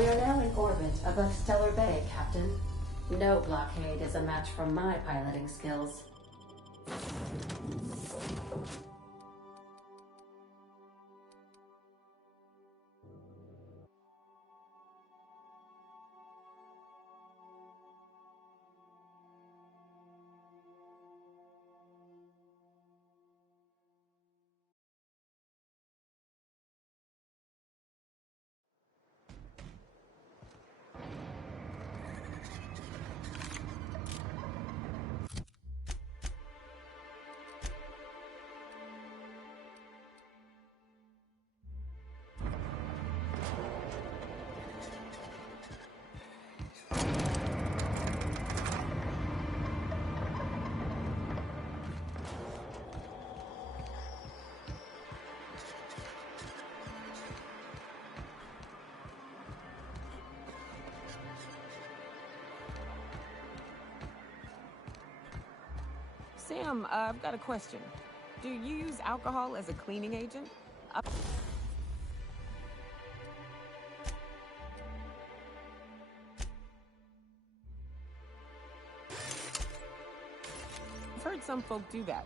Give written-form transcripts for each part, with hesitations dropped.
We are now in orbit above Stellar Bay, Captain. No blockade is a match for my piloting skills. Sam, I've got a question. Do you use alcohol as a cleaning agent? I've heard some folk do that.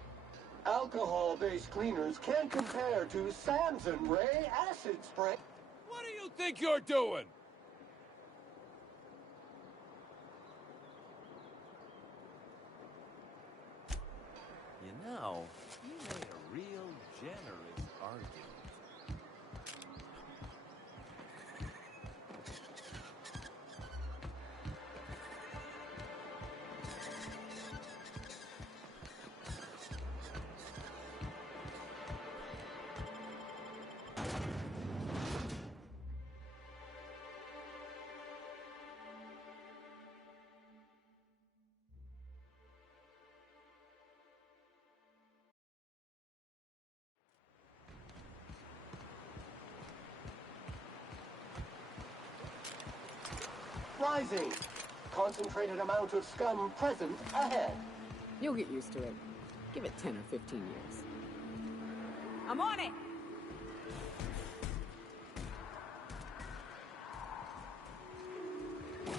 Alcohol-based cleaners can't compare to Samson Ray acid spray. What do you think you're doing? You know, you made a real generous argument. Rising. Concentrated amount of scum present ahead. You'll get used to it. Give it 10 or 15 years. I'm on it!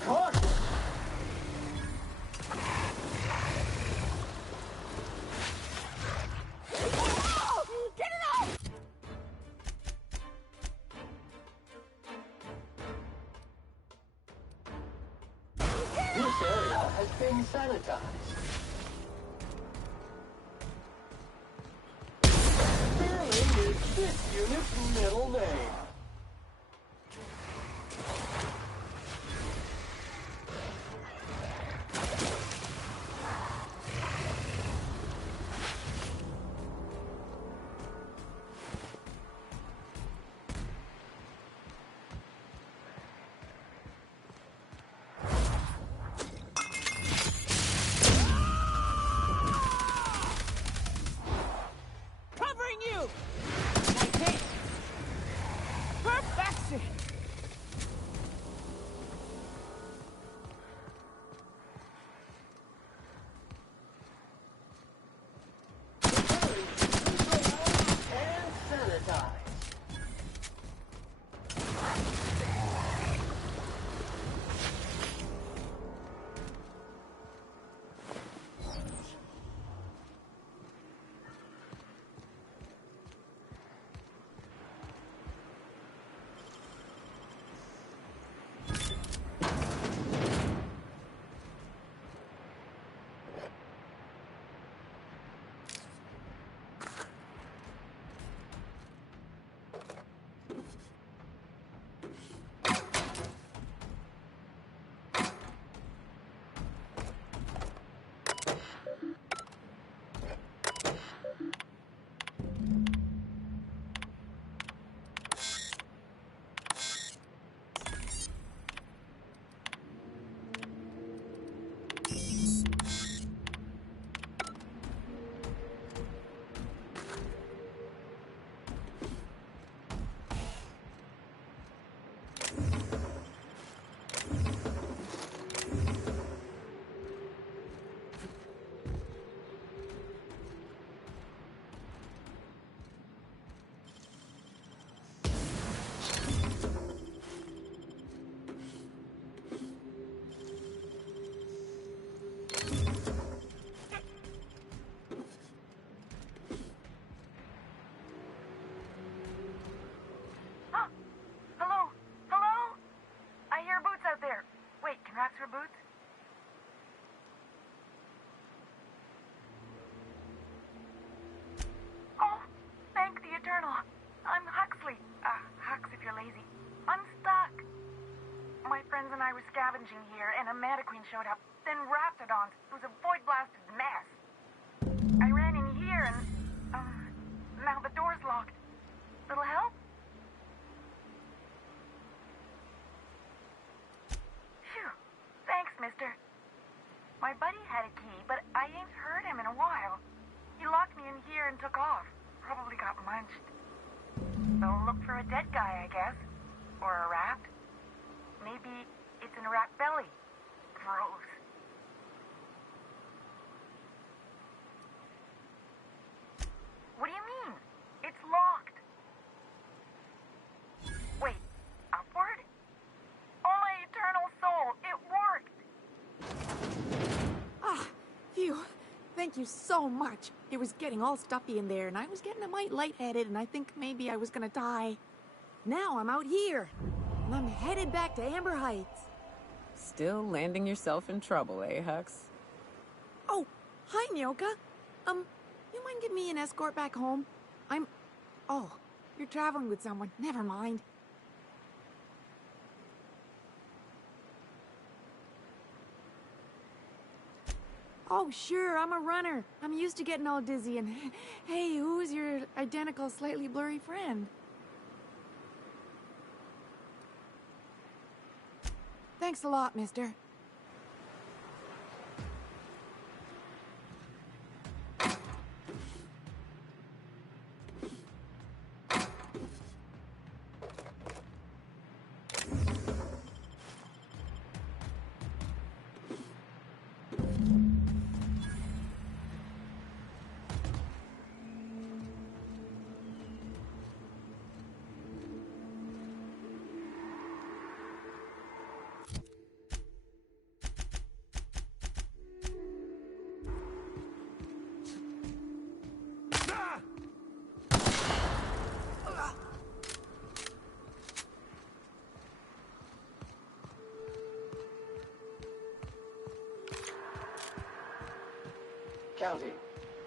Caution! Get it out! This area has been sanitized. Sterling is this unit's middle name. scavenging here, and a Mantiqueen showed up. Then Raptidons. It was a void-blasted mess. I ran in here and... now the door's locked. Little help? Phew. Thanks, mister. My buddy had a key, but I ain't heard him in a while. He locked me in here and took off. Probably got munched. So look for a dead guy, I guess. Or a rat. Maybe it's in a rat belly. Gross. What do you mean? It's locked. Wait, upward? Oh, my eternal soul, it worked! Ah, phew. Thank you so much. It was getting all stuffy in there, and I was getting a mite lightheaded, and I think maybe I was gonna die. Now I'm out here, and I'm headed back to Amber Heights. Still landing yourself in trouble, eh, Hux? Oh, hi, Nyoka. You mind giving me an escort back home? Oh, you're traveling with someone. Never mind. Oh, sure, I'm a runner. I'm used to getting all dizzy and... Hey, who's your identical, slightly blurry friend? Thanks a lot, mister. Counting.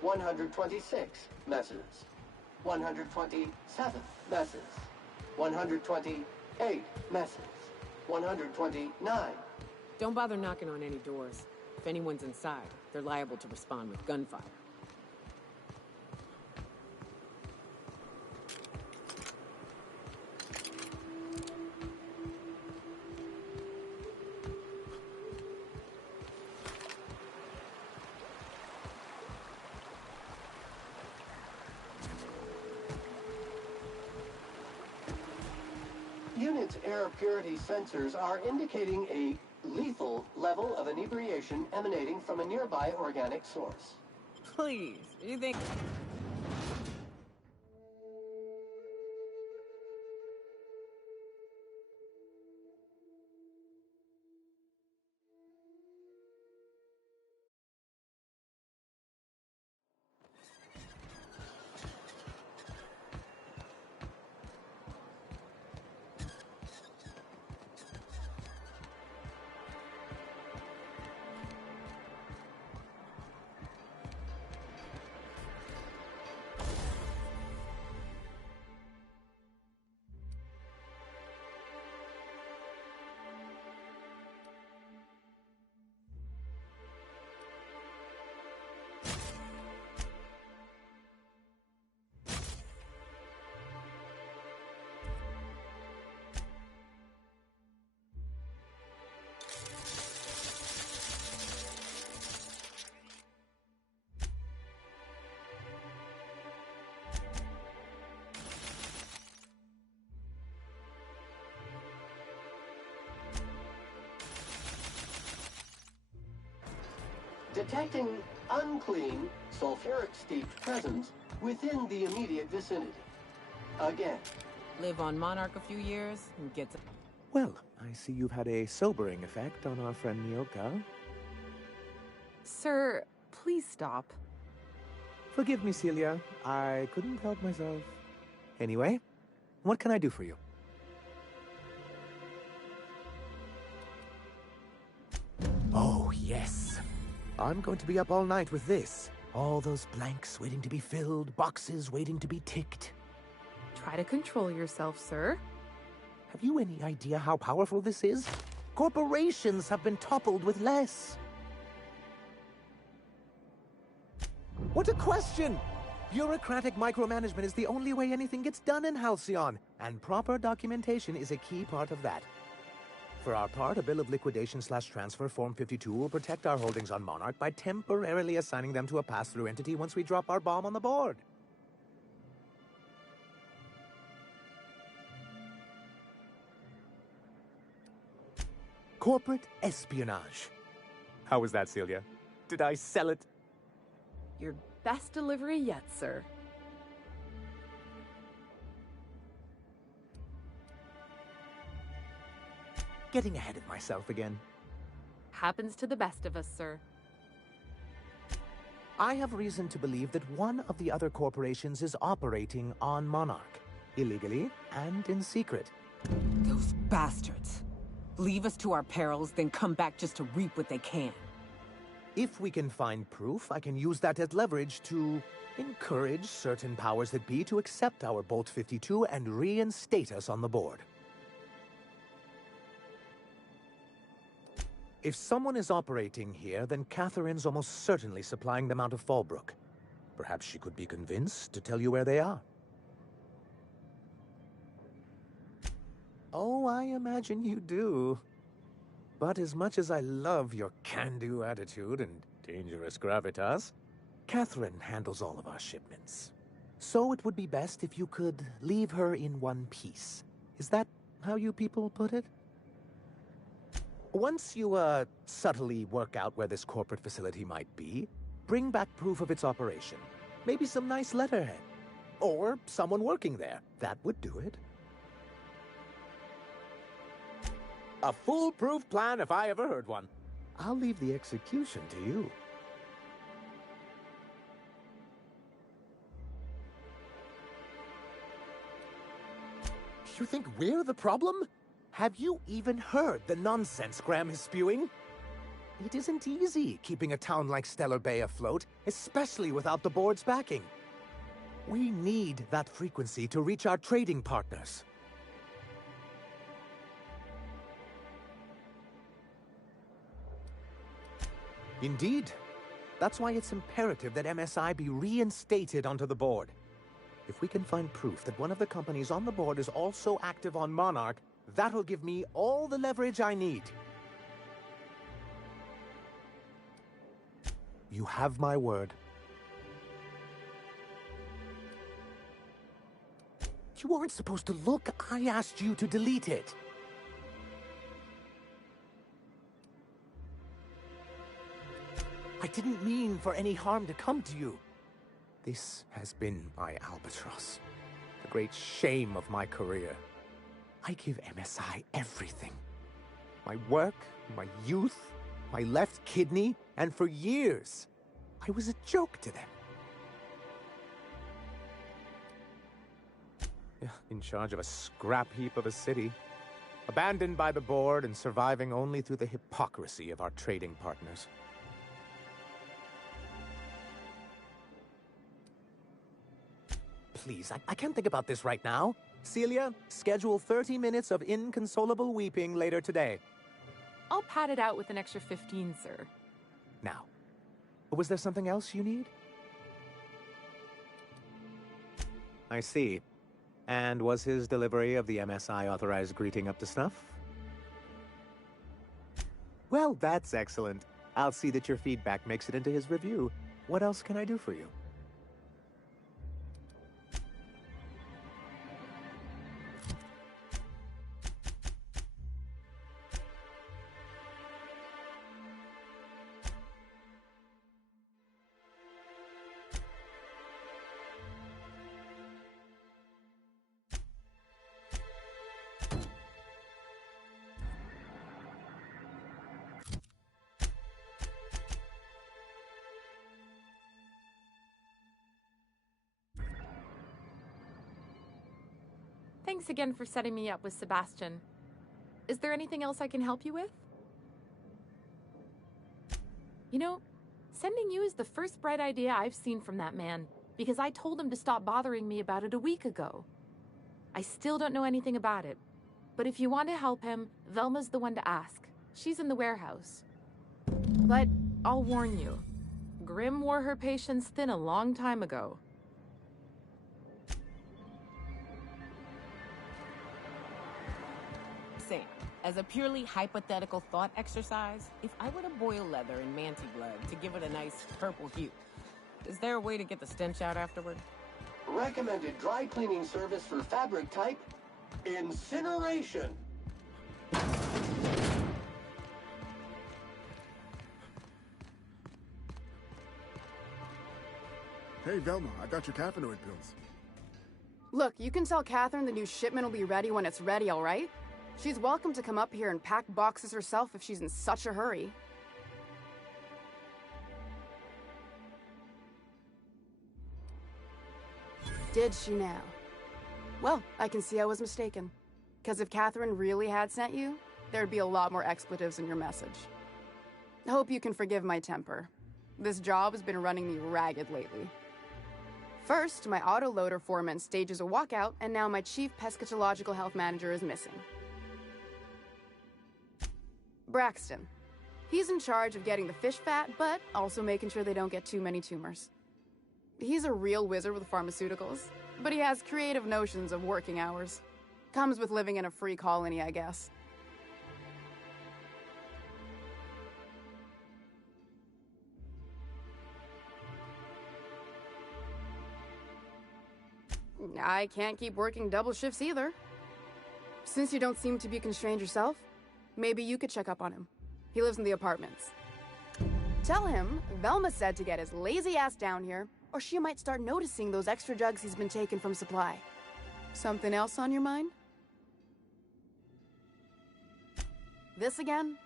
126 messes. 127 messes. 128 messes. 129. Don't bother knocking on any doors. If anyone's inside, they're liable to respond with gunfire. Unit's air purity sensors are indicating a lethal level of inebriation emanating from a nearby organic source. Please, you think... Detecting unclean, sulfuric-steeped presence within the immediate vicinity. Again. Live on Monarch a few years and get to... Well, I see you've had a sobering effect on our friend Nyoka. Sir, please stop. Forgive me, Celia. I couldn't help myself. Anyway, what can I do for you? Oh, yes. I'm going to be up all night with this. All those blanks waiting to be filled, boxes waiting to be ticked. Try to control yourself, sir. Have you any idea how powerful this is? Corporations have been toppled with less. What a question! Bureaucratic micromanagement is the only way anything gets done in Halcyon, and proper documentation is a key part of that. For our part, a bill of liquidation/transfer Form 52 will protect our holdings on Monarch by temporarily assigning them to a pass-through entity once we drop our bomb on the board. Corporate espionage. How was that, Celia? Did I sell it? Your best delivery yet, sir. Getting ahead of myself again. Happens to the best of us, sir. I have reason to believe that one of the other corporations is operating on Monarch, illegally and in secret. Those bastards. Leave us to our perils, then come back just to reap what they can. If we can find proof, I can use that as leverage to encourage certain powers that be to accept our Bolt 52 and reinstate us on the board. If someone is operating here, then Catherine's almost certainly supplying them out of Fallbrook. Perhaps she could be convinced to tell you where they are. Oh, I imagine you do. But as much as I love your can-do attitude and dangerous gravitas, Catherine handles all of our shipments. So it would be best if you could leave her in one piece. Is that how you people put it? Once you, subtly work out where this corporate facility might be, bring back proof of its operation. Maybe some nice letterhead. Or someone working there. That would do it. A foolproof plan if I ever heard one. I'll leave the execution to you. You think we're the problem? Have you even heard the nonsense Graham is spewing? It isn't easy keeping a town like Stellar Bay afloat, especially without the board's backing. We need that frequency to reach our trading partners. Indeed. That's why it's imperative that MSI be reinstated onto the board. If we can find proof that one of the companies on the board is also active on Monarch, that'll give me all the leverage I need. You have my word. You weren't supposed to look. I asked you to delete it. I didn't mean for any harm to come to you. This has been my albatross, the great shame of my career. I give MSI everything. My work, my youth, my left kidney, and for years, I was a joke to them. In charge of a scrap heap of a city, abandoned by the board and surviving only through the hypocrisy of our trading partners. Please, I can't think about this right now. Celia, schedule 30 minutes of inconsolable weeping later today. I'll pad it out with an extra 15, sir. Now, was there something else you need? I see. And was his delivery of the MSI authorized greeting up to snuff? Well, that's excellent. I'll see that your feedback makes it into his review. What else can I do for you? Thanks again for setting me up with Sebastian. Is there anything else I can help you with? You know, sending you is the first bright idea I've seen from that man, because I told him to stop bothering me about it a week ago. I still don't know anything about it, but if you want to help him, Velma's the one to ask. She's in the warehouse. But I'll warn you, Grimm wore her patience thin a long time ago. Same. As a purely hypothetical thought exercise, if I were to boil leather in manti blood to give it a nice purple hue, is there a way to get the stench out afterward? Recommended dry cleaning service for fabric type, incineration. Hey, Velma, I got your caffeinoid pills. Look, you can tell Catherine the new shipment will be ready when it's ready, all right? She's welcome to come up here and pack boxes herself if she's in such a hurry. Did she now? Well, I can see I was mistaken. Because if Catherine really had sent you, there'd be a lot more expletives in your message. I hope you can forgive my temper. This job has been running me ragged lately. First, my autoloader foreman stages a walkout, and now my chief pescatological health manager is missing. Braxton. He's in charge of getting the fish fat, but also making sure they don't get too many tumors. He's a real wizard with pharmaceuticals, but he has creative notions of working hours. Comes with living in a free colony, I guess. I can't keep working double shifts either. Since you don't seem to be constrained yourself, maybe you could check up on him. He lives in the apartments. Tell him Velma said to get his lazy ass down here, or she might start noticing those extra jugs he's been taking from supply. Something else on your mind? This again?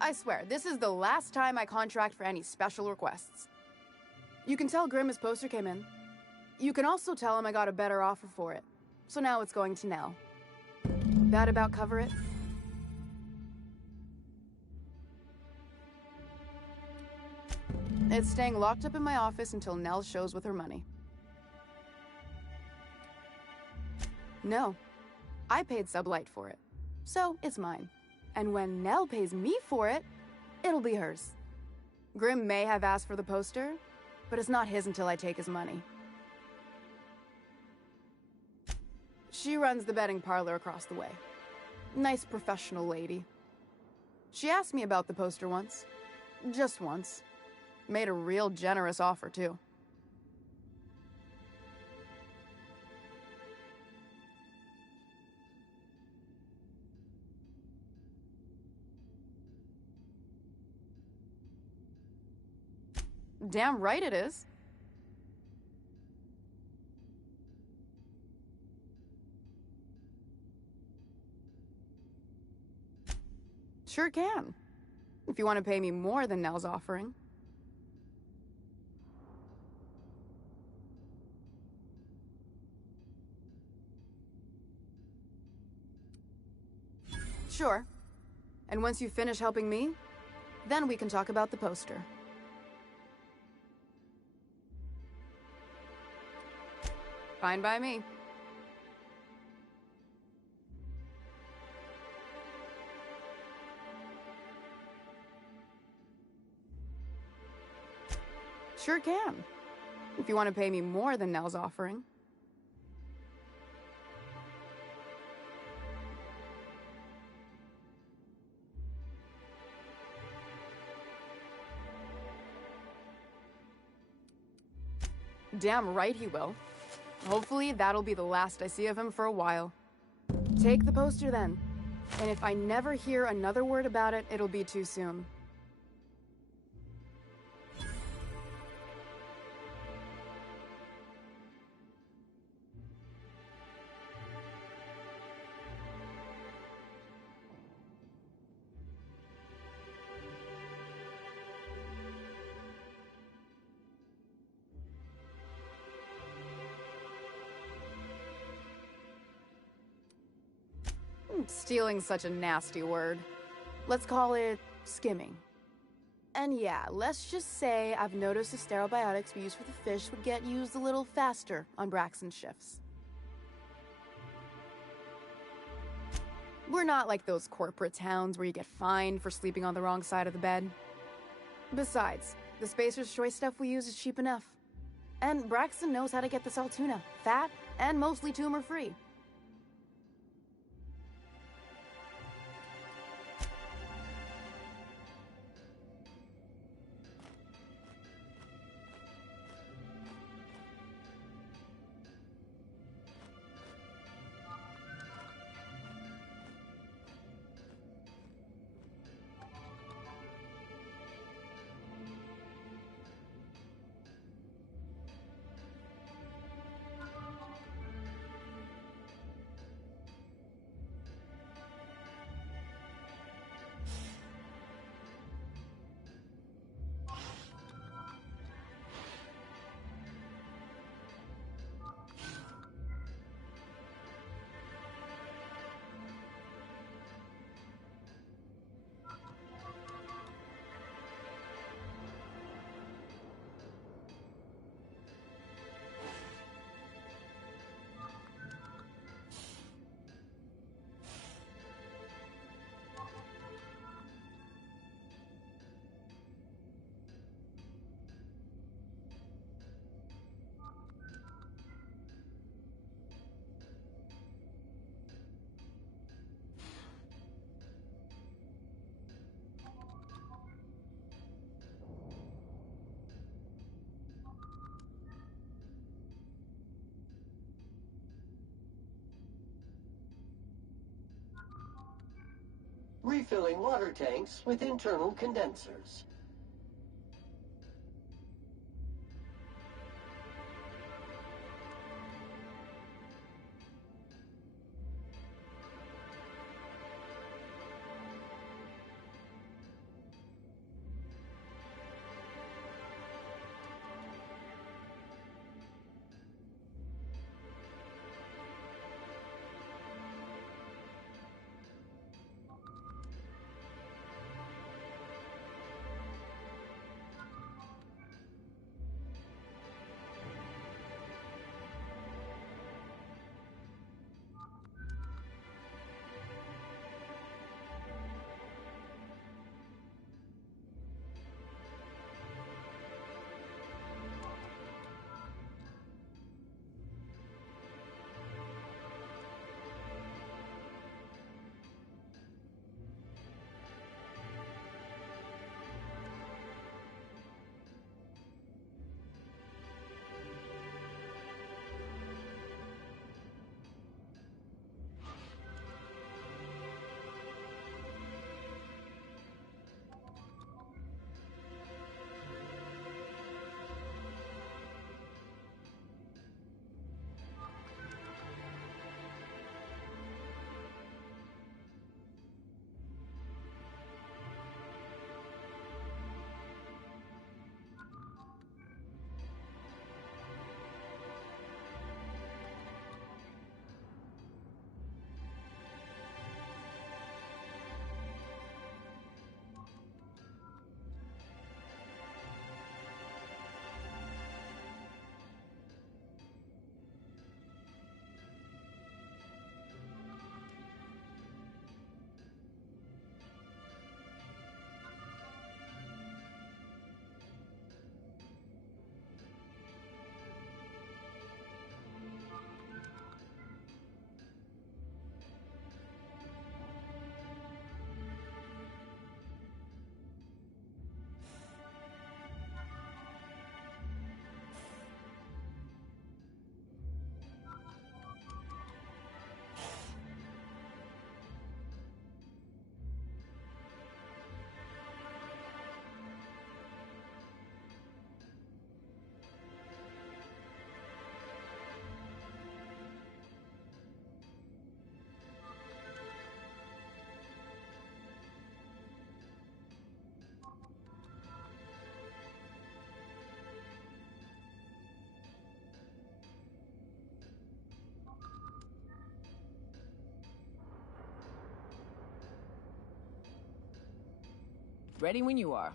I swear, this is the last time I contract for any special requests. You can tell Grimm his poster came in. You can also tell him I got a better offer for it. So now it's going to Nell. That about cover it? It's staying locked up in my office until Nell shows with her money. No. I paid Sublight for it. So it's mine. And when Nell pays me for it, it'll be hers. Grimm may have asked for the poster, but it's not his until I take his money. She runs the betting parlor across the way. Nice professional lady. She asked me about the poster once. Just once. Made a real generous offer, too. Damn right it is. Sure can. If you want to pay me more than Nell's offering. Sure. And once you finish helping me, then we can talk about the poster. Fine by me. Sure can. If you want to pay me more than Nell's offering. Damn right he will. Hopefully that'll be the last I see of him for a while. Take the poster then. And if I never hear another word about it, it'll be too soon. Stealing's such a nasty word. Let's call it skimming. And yeah, let's just say I've noticed the sterile biotics we use for the fish would get used a little faster on Braxton's shifts. We're not like those corporate towns where you get fined for sleeping on the wrong side of the bed. Besides, the Spacer's Choice stuff we use is cheap enough. And Braxton knows how to get this Altoona, fat and mostly tumor-free. Refilling water tanks with internal condensers. Ready when you are.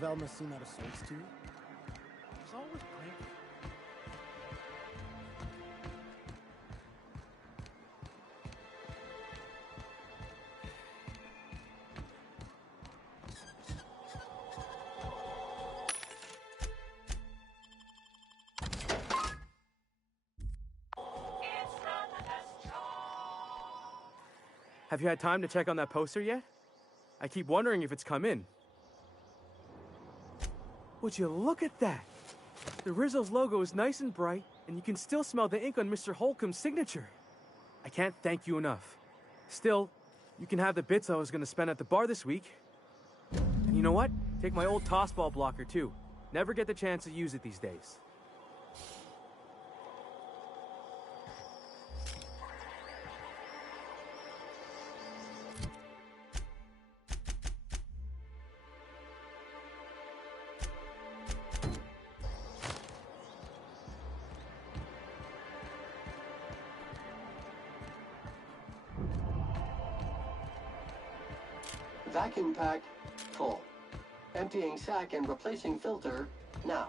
Velma seem out of sorts to you? She's always cranky. Have you had time to check on that poster yet? I keep wondering if it's come in. Would you look at that? The Rizzo's logo is nice and bright, and you can still smell the ink on Mr. Holcomb's signature. I can't thank you enough. Still, you can have the bits I was going to spend at the bar this week. And you know what? Take my old tossball blocker, too. Never get the chance to use it these days. Vacuum pack full. Emptying sack and replacing filter now.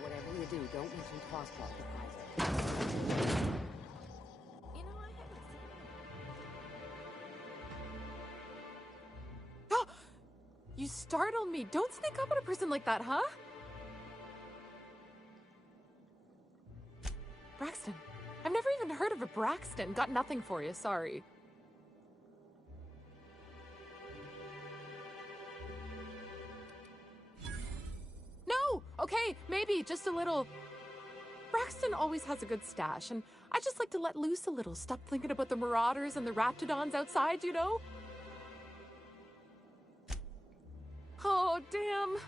Whatever you do, don't mention tossball to Isaac. You know, I haven't seen... Oh! You startled me. Don't sneak up on a person like that, huh? Braxton. I've never even heard of a Braxton. Got nothing for you, sorry. No! Okay, maybe, just a little. Braxton always has a good stash, and I just like to let loose a little. Stop thinking about the marauders and the raptidons outside, you know? Oh, damn.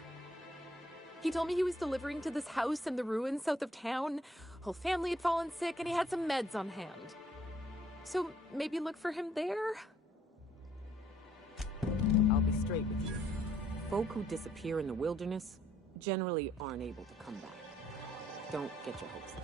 He told me he was delivering to this house in the ruins south of town. Whole family had fallen sick, and he had some meds on hand. So maybe look for him there? I'll be straight with you. Folk who disappear in the wilderness generally aren't able to come back. Don't get your hopes up.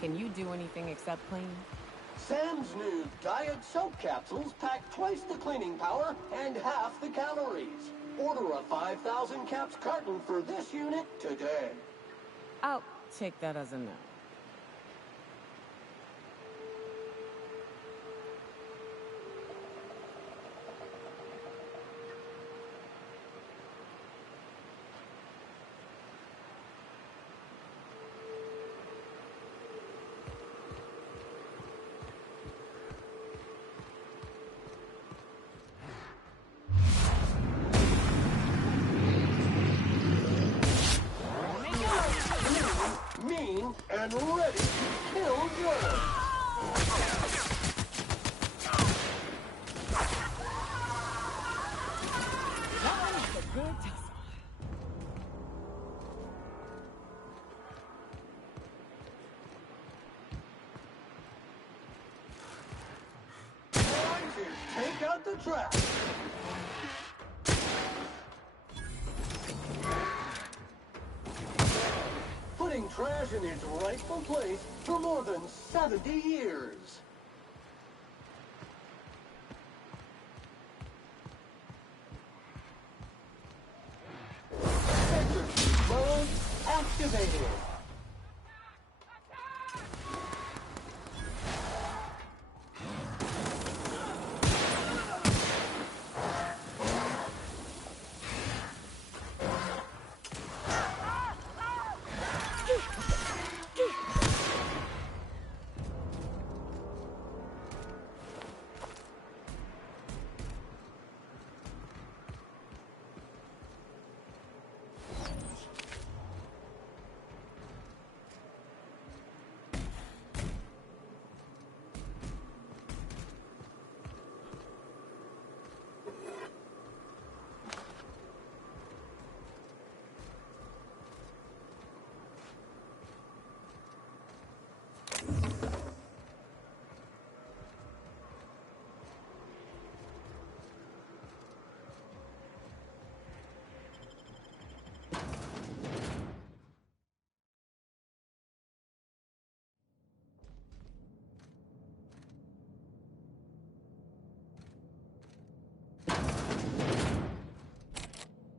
Can you do anything except clean? Sam's new diet soap capsules pack twice the cleaning power and half the calories. Order a 5,000 caps carton for this unit today. I'll take that as a no. Mean and ready to kill good. That was a good tussle. at the track. Putting trash in its rightful place for more than 70 years. Sector mode activated.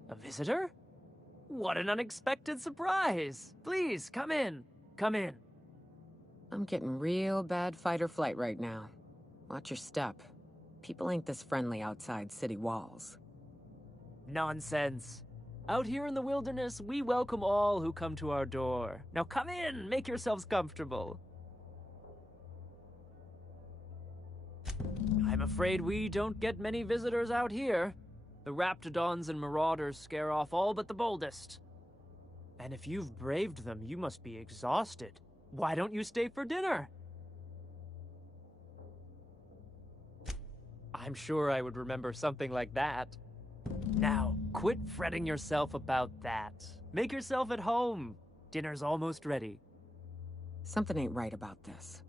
A visitor? What an unexpected surprise! Please, come in. Come in. I'm getting real bad fight or flight right now. Watch your step. People ain't this friendly outside city walls. Nonsense. Out here in the wilderness, we welcome all who come to our door. Now come in, make yourselves comfortable. I'm afraid we don't get many visitors out here. The Raptidons and Marauders scare off all but the boldest. And if you've braved them, you must be exhausted. Why don't you stay for dinner? I'm sure I would remember something like that. Now, quit fretting yourself about that. Make yourself at home. Dinner's almost ready. Something ain't right about this.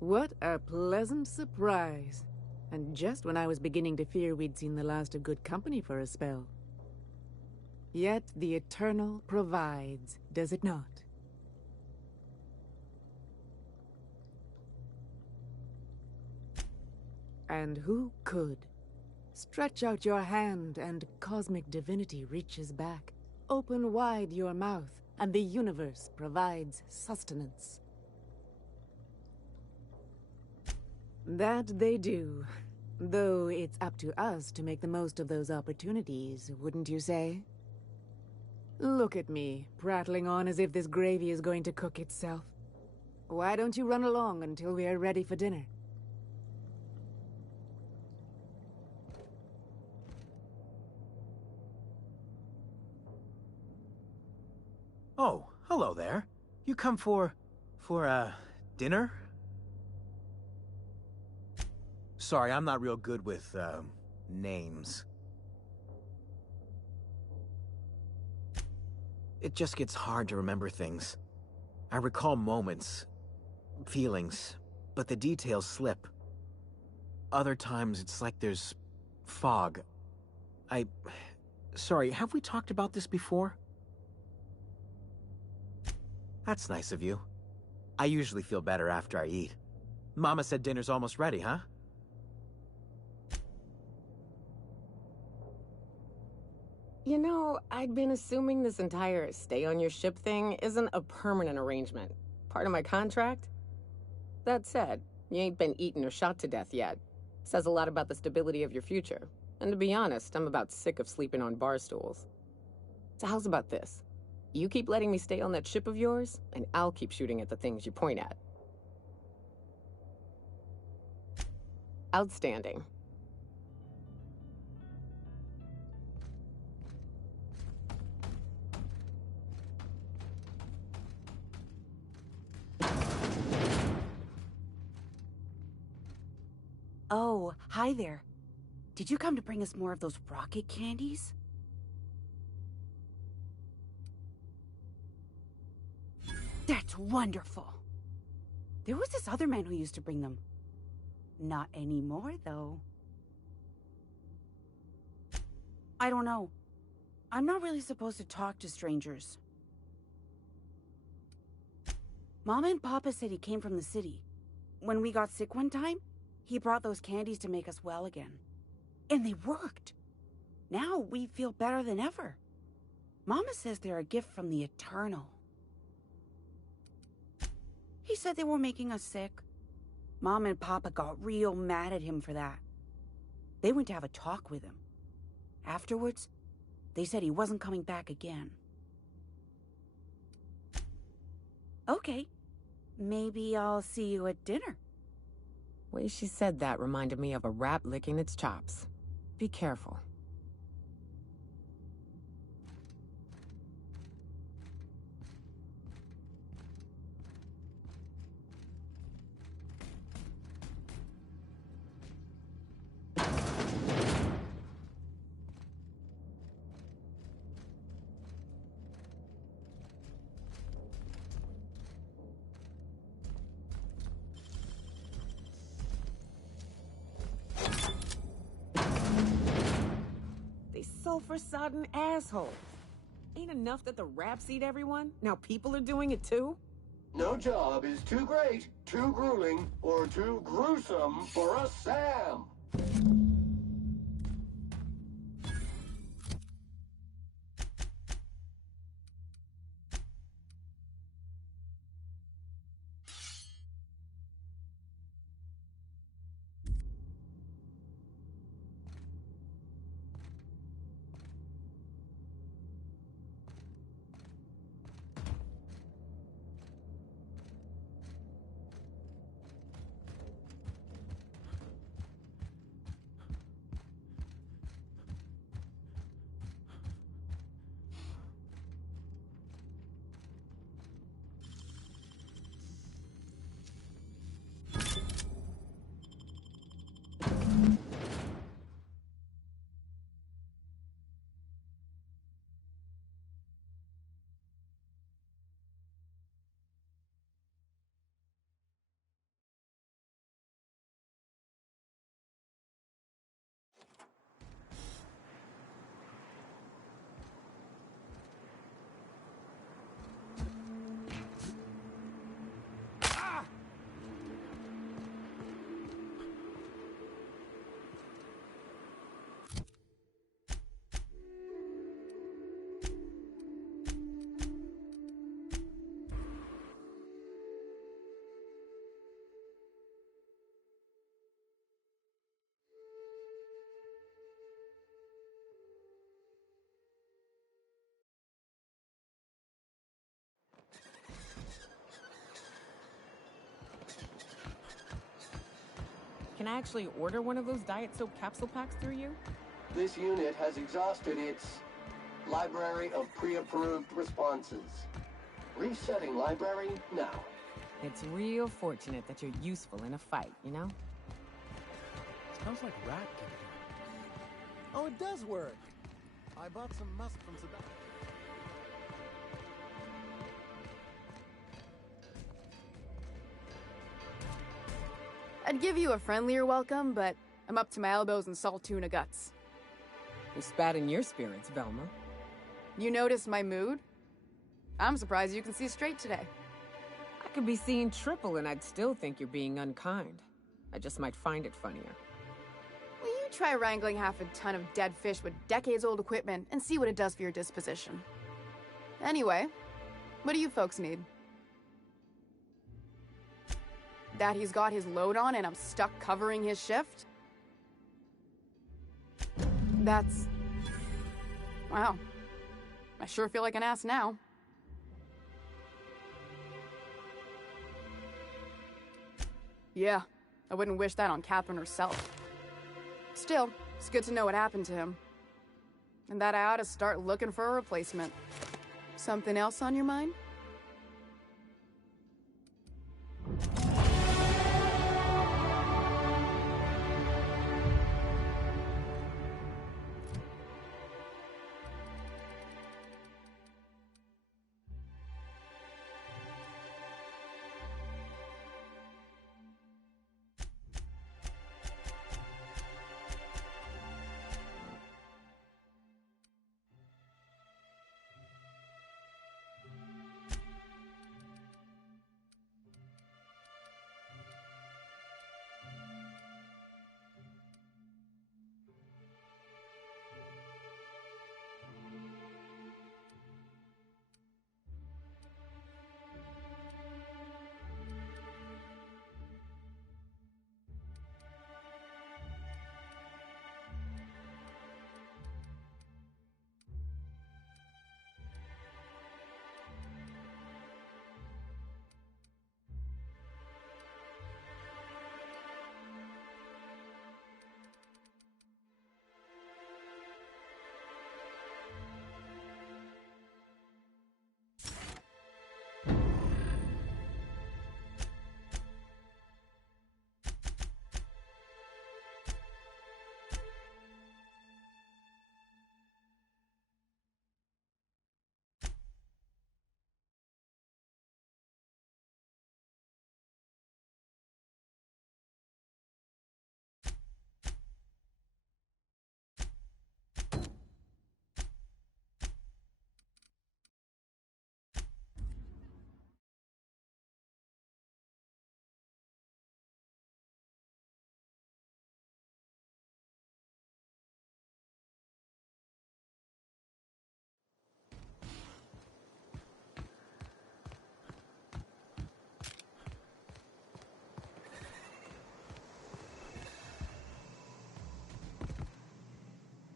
What a pleasant surprise. And just when I was beginning to fear we'd seen the last of good company for a spell. Yet the Eternal provides, does it not? And who could? Stretch out your hand and cosmic divinity reaches back. Open wide your mouth and the universe provides sustenance. That they do. Though it's up to us to make the most of those opportunities, wouldn't you say? Look at me, prattling on as if this gravy is going to cook itself. Why don't you run along until we are ready for dinner? Oh, hello there. You come for dinner? Sorry, I'm not real good with, names. It just gets hard to remember things. I recall moments, feelings, but the details slip. Other times, it's like there's fog. Sorry, have we talked about this before? That's nice of you. I usually feel better after I eat. Mama said dinner's almost ready, huh? You know, I'd been assuming this entire stay on your ship thing isn't a permanent arrangement. Part of my contract? That said, you ain't been eaten or shot to death yet. Says a lot about the stability of your future. And to be honest, I'm about sick of sleeping on bar stools. So how's about this? You keep letting me stay on that ship of yours, and I'll keep shooting at the things you point at. Outstanding. Oh, hi there. Did you come to bring us more of those rocket candies? That's wonderful. There was this other man who used to bring them. Not anymore, though. I don't know. I'm not really supposed to talk to strangers. Mama and Papa said he came from the city. When we got sick one time, he brought those candies to make us well again. And they worked. Now we feel better than ever. Mama says they're a gift from the Eternal. He said they were making us sick. Mom and Papa got real mad at him for that. They went to have a talk with him. Afterwards, they said he wasn't coming back again. Okay, maybe I'll see you at dinner. Way she said that reminded me of a rat licking its chops. Be careful. Sulfur-sodden assholes. Ain't enough that the raps eat everyone? Now people are doing it too? No job is too great, too grueling, or too gruesome for a Sam. Can I actually order one of those diet soap capsule packs through you? This unit has exhausted its library of pre-approved responses. Resetting library now. It's real fortunate that you're useful in a fight, you know? Smells like rat candy. Oh, it does work. I bought some musk from Sebastian. I'd give you a friendlier welcome, but I'm up to my elbows in salt tuna guts. Who spat in your spirits, Velma? You noticed my mood? I'm surprised you can see straight today. I could be seeing triple and I'd still think you're being unkind. I just might find it funnier. Will you try wrangling half a ton of dead fish with decades-old equipment and see what it does for your disposition? Anyway, what do you folks need? That he's got his load on and I'm stuck covering his shift? That's... wow. I sure feel like an ass now. Yeah, I wouldn't wish that on Catherine herself. Still, it's good to know what happened to him. And that I ought to start looking for a replacement. Something else on your mind?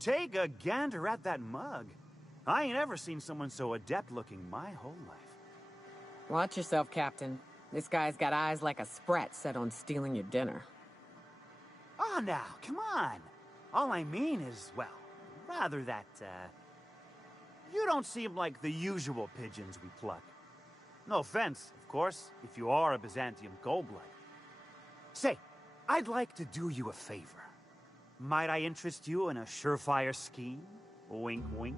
Take a gander at that mug. I ain't ever seen someone so adept-looking my whole life. Watch yourself, Captain. This guy's got eyes like a sprat set on stealing your dinner. Oh, now, come on. All I mean is, well, rather that, you don't seem like the usual pigeons we pluck. No offense, of course, if you are a Byzantium goldblood. Say, I'd like to do you a favor. Might I interest you in a surefire scheme? Wink, wink.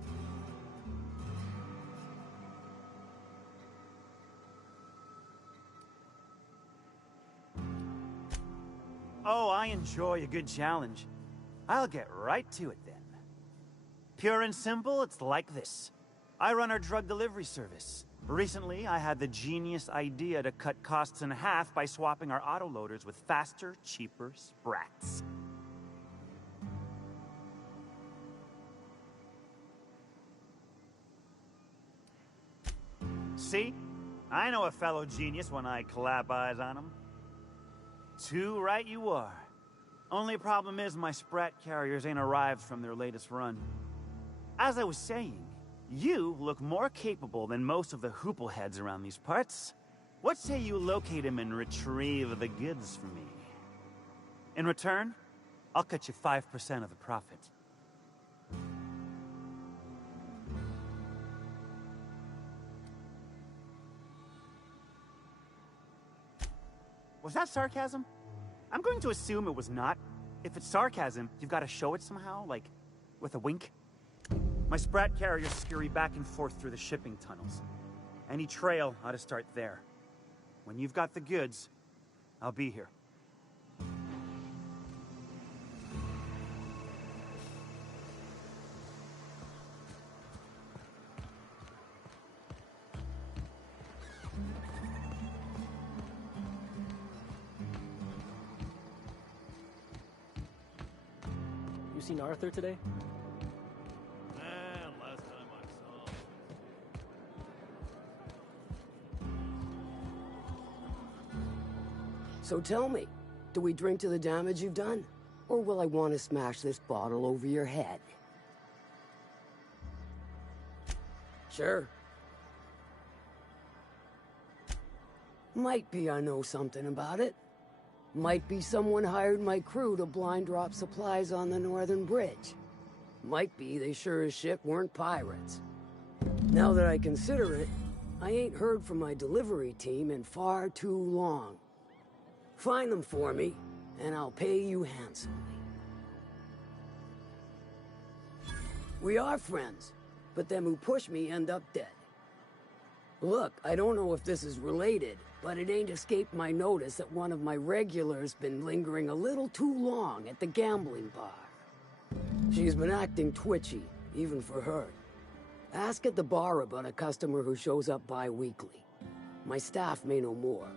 Oh, I enjoy a good challenge. I'll get right to it then. Pure and simple, it's like this. I run our drug delivery service. Recently, I had the genius idea to cut costs in half by swapping our autoloaders with faster, cheaper sprats. See? I know a fellow genius when I clap eyes on him. Too right you are. Only problem is my sprat carriers ain't arrived from their latest run. As I was saying, you look more capable than most of the hoople heads around these parts. What say you locate him and retrieve the goods for me? In return, I'll cut you 5% of the profit. Was that sarcasm? I'm going to assume it was not. If it's sarcasm, you've got to show it somehow, like with a wink. My sprat carriers scurry back and forth through the shipping tunnels. Any trail ought to start there. When you've got the goods, I'll be here. You seen Arthur today? Last time I saw him. So tell me, do we drink to the damage you've done? Or will I want to smash this bottle over your head? Sure. Might be I know something about it. Might be someone hired my crew to blind drop supplies on the northern bridge. Might be they sure as shit weren't pirates. Now that I consider it, I ain't heard from my delivery team in far too long. Find them for me, and I'll pay you handsomely. We are friends, but them who push me end up dead. Look, I don't know if this is related, but it ain't escaped my notice that one of my regulars been lingering a little too long at the gambling bar. She's been acting twitchy, even for her. Ask at the bar about a customer who shows up bi-weekly. My staff may know more.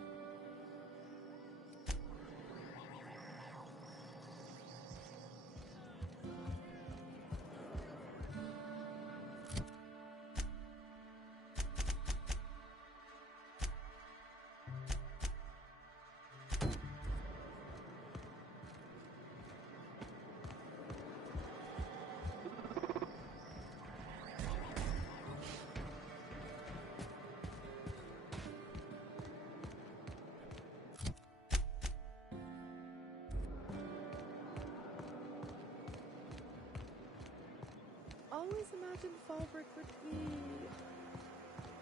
Always imagined Fallbrook would be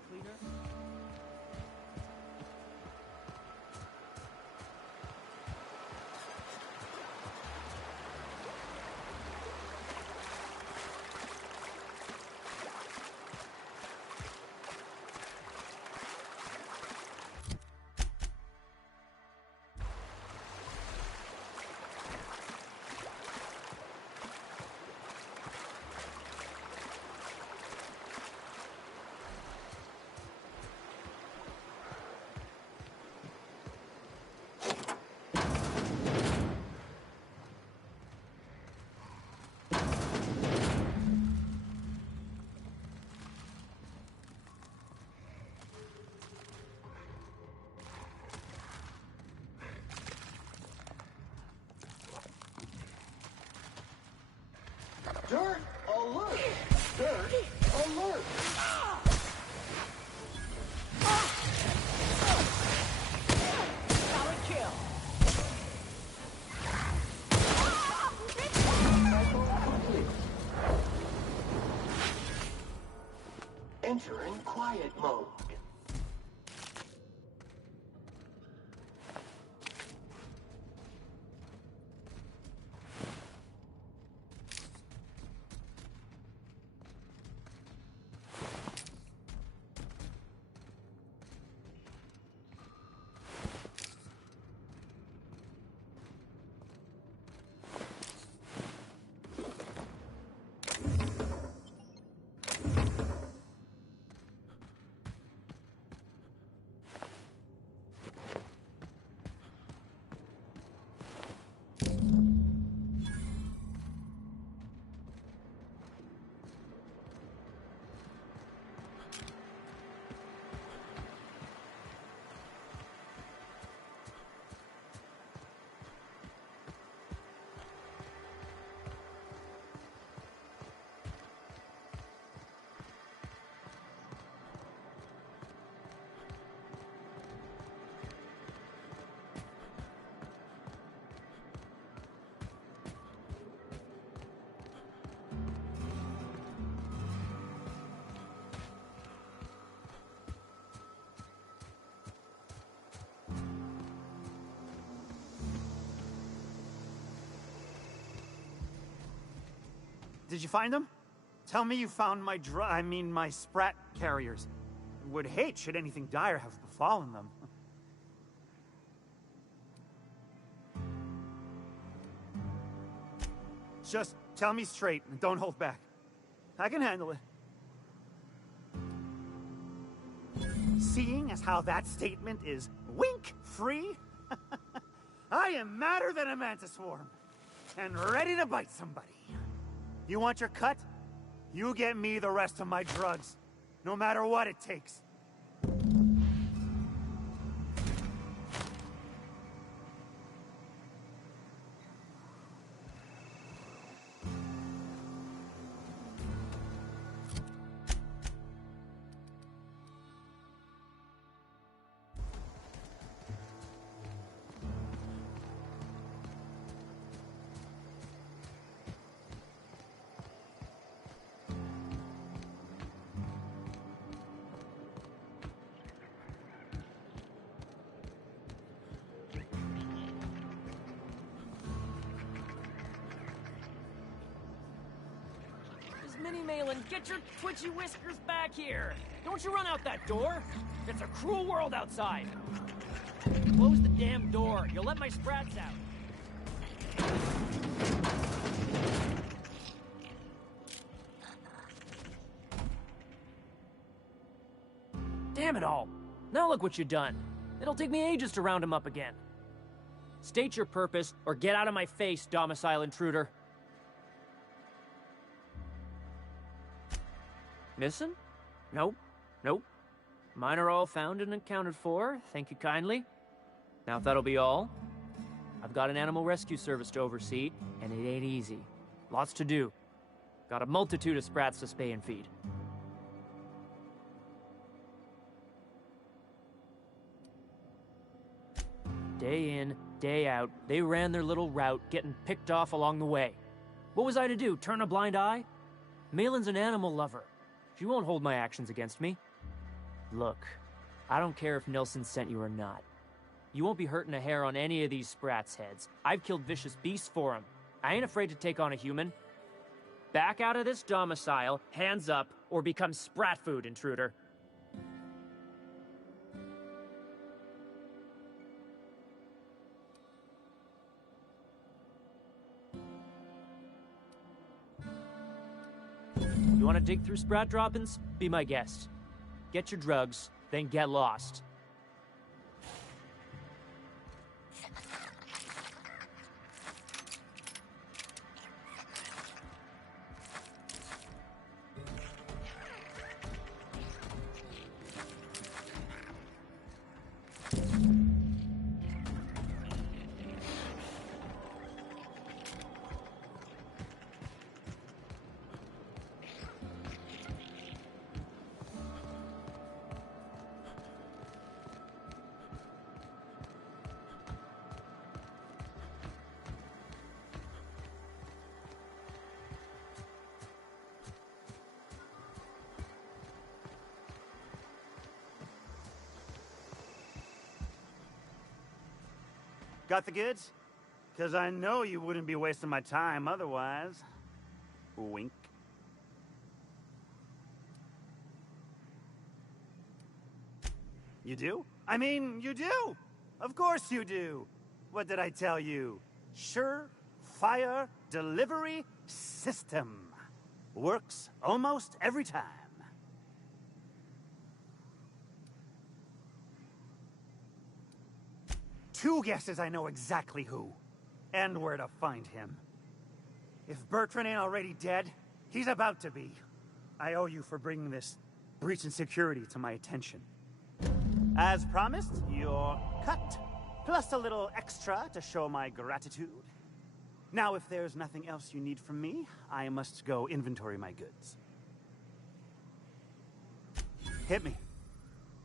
cleaner. Dirt alert! Dirt alert! Solid kill. Cycle complete. Enter in quiet mode. Did you find them? Tell me you found my sprat carriers. Would hate should anything dire have befallen them. Just tell me straight and don't hold back. I can handle it. Seeing as how that statement is wink-free, I am madder than a mantis swarm and ready to bite somebody. You want your cut? You get me the rest of my drugs, no matter what it takes. Minnie Malin, get your twitchy whiskers back here! Don't you run out that door! It's a cruel world outside! Close the damn door. You'll let my sprats out. Damn it all! Now look what you've done. It'll take me ages to round him up again. State your purpose, or get out of my face, domicile intruder. Missing? Nope. Nope. Mine are all found and accounted for, thank you kindly. Now if that'll be all, I've got an animal rescue service to oversee, and it ain't easy. Lots to do. Got a multitude of sprats to spay and feed. Day in, day out, they ran their little route, getting picked off along the way. What was I to do, turn a blind eye? Malin's an animal lover. She won't hold my actions against me. Look, I don't care if Nilsson sent you or not. You won't be hurting a hair on any of these sprats' heads. I've killed vicious beasts for them. I ain't afraid to take on a human. Back out of this domicile, hands up, or become sprat food, intruder. You want to dig through sprat droppings? Be my guest. Get your drugs, then get lost. Got the goods? Because I know you wouldn't be wasting my time otherwise. Wink. You do? I mean, you do! Of course you do! What did I tell you? Sure-fire delivery system. Works almost every time. Two guesses I know exactly who. And where to find him. If Bertrand ain't already dead, he's about to be. I owe you for bringing this breach in security to my attention. As promised, you're cut. Plus a little extra to show my gratitude. Now, if there's nothing else you need from me, I must go inventory my goods. Hit me.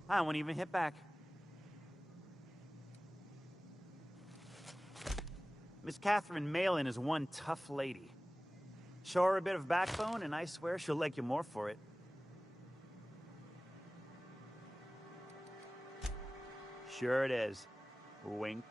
I won't even hit back. Miss Catherine Malin is one tough lady. Show her a bit of backbone, and I swear she'll like you more for it. Sure it is. Wink.